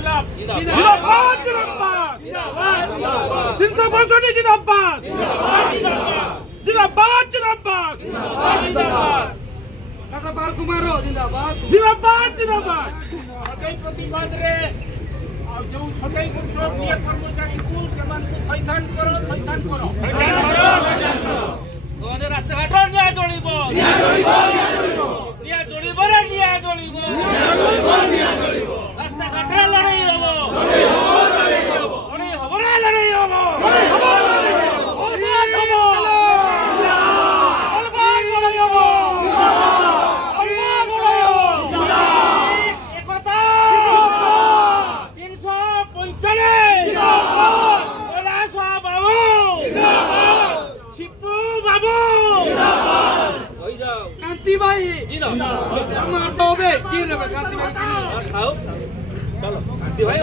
ইনকলাব জিন্দাবাদ জিন্দাবাদ জিন্দাবাদ জিন্দাবাদ 365 জিন্দাবাদ জিন্দাবাদ জিন্দাবাদ জিন্দাবাদ জিন্দাবাদ ଡକ୍ଟର ବାର କୁମାର ଜିନ୍ଦାବାଦ জিন্দাবাদ জিন্দাবাদ ଛଟେଇ ପ୍ରତିବାଦରେ ଆଉ ଯୋଉ ଛଟେଇ କରୁଛ ପ୍ରିୟ କର୍ମଚାରୀଙ୍କୁ ସେମାନଙ୍କୁ ଥଇଥାନ କର ଗନେ ରାସ୍ତାଘାଟ ନିଆଁ ଜଳିବ ନିଆଁ ଜଳିବ ରାସ୍ତାଘାଟରେ ଲଢ଼େଇ ହବ ଲଢ଼େଇ ହବ ନା ଲଢ଼େଇ ହବ কান্তি ভাই আমার তবে দিয়ে দেবে কান্তি ভাই খাও চলো কান্তি ভাই